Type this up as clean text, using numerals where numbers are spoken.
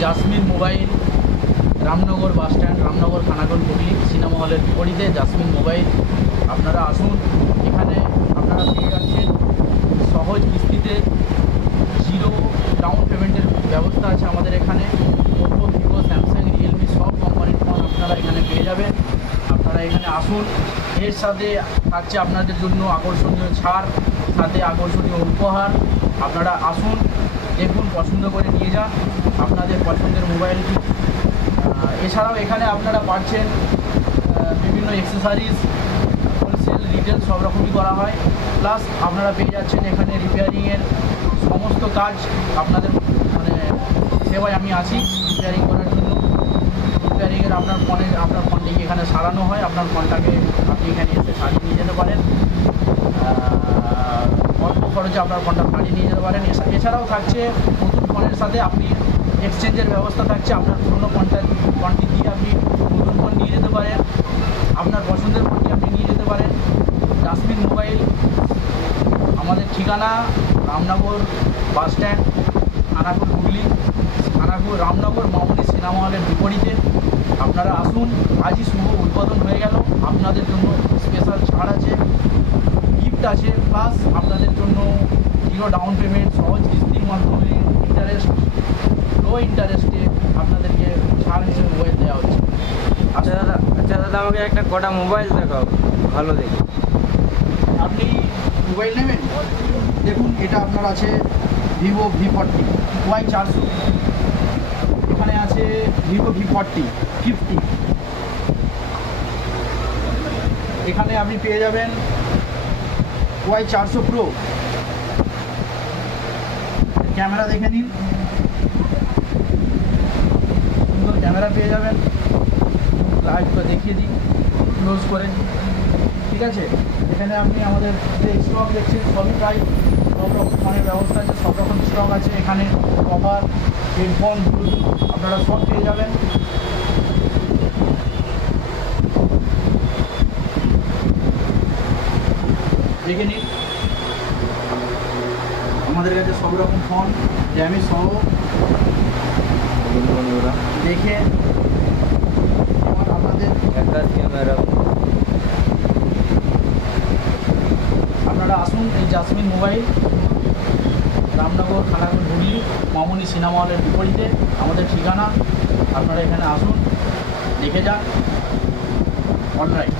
Jasmine mobile, Ramnagar bus stand, Ramnagar Khanakul Hooghly, cinema হলের বিপরীতে jasmine mobile. আপনারা আসুন, এখানে আপনারা পেয়ে যাচ্ছেন সহজ কিস্তিতে, জিরো ডাউন পেমেন্টের ব্যবস্থা আছে আমাদের এখানে। ওপো, ভিভো, স্যামসাং, রিয়েলমি সব কোম্পানির ফোন আপনারা এখানে পেয়ে যাবেন। আপনারা এখানে আসুন, এর সাথে থাকছে আপনাদের জন্য আকর্ষণীয় ছাড়, সাথে আকর্ষণীয় উপহার। আপনারা আসুন, দেখুন, পছন্দ করে নিয়ে যান আপনাদের পছন্দের মোবাইলটি। এছাড়াও এখানে আপনারা পাচ্ছেন বিভিন্ন অ্যাক্সেসরিজ, হোলসেল, রিটেল সব রকমই করা হয়। প্লাস আপনারা পেয়ে যাচ্ছেন এখানে রিপেয়ারিংয়ের সমস্ত কাজ আপনাদের সেবায় আমি আছি রিপেয়ারিং করার জন্য। রিপেয়ারিংয়ের আপনার ফোনটিকে এখানে সারানো হয়, আপনার ফোনটাকে আপনি এখানে এসে সারিয়ে নিয়ে যেতে পারেন। অল্প খরচে আপনার ফোনটা সারিয়ে নিয়ে যেতে পারেন। এছাড়াও থাকছে নতুন ফোনের সাথে আপনি এক্সচেঞ্জের ব্যবস্থা থাকছে। আপনার পুরনো ফোনটি দিয়ে আপনি নতুন ফোন নিয়ে যেতে পারেন, আপনার পছন্দের ফোনটি আপনি নিয়ে যেতে পারেন। জাসমিন মোবাইল, আমাদের ঠিকানা রামনগর বাস স্ট্যান্ড, খানাকুল হুগলি, রামনগর মামনি সিনেমা হলের বিপরীতে। আপনারা আসুন, আজই শুভ উদ্বোধন হয়ে গেল। আপনাদের জন্য স্পেশাল ছাড় আছে, গিফট আছে, প্লাস আপনাদের জন্য জিরো ডাউন পেমেন্ট, সহজ কিস্তির মাধ্যমে লো ইন্টারেস্টে আপনাদেরকে ছাড় হিসেবে মোবাইল দেওয়া হচ্ছে। আচ্ছা দাদা, আমাকে একটা কটা মোবাইল দেখাও ভালো দেখে। আপনি মোবাইল নেবেন? দেখুন, এটা আপনার আছে ভিভো V40 Y400, এখানে আছে ভিভো V40 50, এখানে আপনি পেয়ে যাবেন Y400 Pro। ক্যামেরা দেখে নিন, সুন্দর ক্যামেরা পেয়ে যাবেন। লাইভ করে দেখিয়ে দিই ক্লোজ করে, ঠিক আছে। এখানে আপনি আমাদের যে স্টক দেখছেন সবই প্রায় সব রকম ফোনের ব্যবস্থা আছে, সব রকম স্টক আছে এখানে। কভার, হেডফোন, ব্লুটুথ আপনারা সব পেয়ে যাবেন। দেখে নিন, আমাদের কাছে সব রকম ফোন র্যামি সহ দেখে আপনাদের ক্যামেরা। আপনারা আসুন, এই জাসমিন মোবাইল, রামনগর খানাকুল হুগলি, মামনি সিনেমা হলের বিপরীতে আমাদের ঠিকানা। আপনারা এখানে আসুন, দেখে যান। অলরাইট।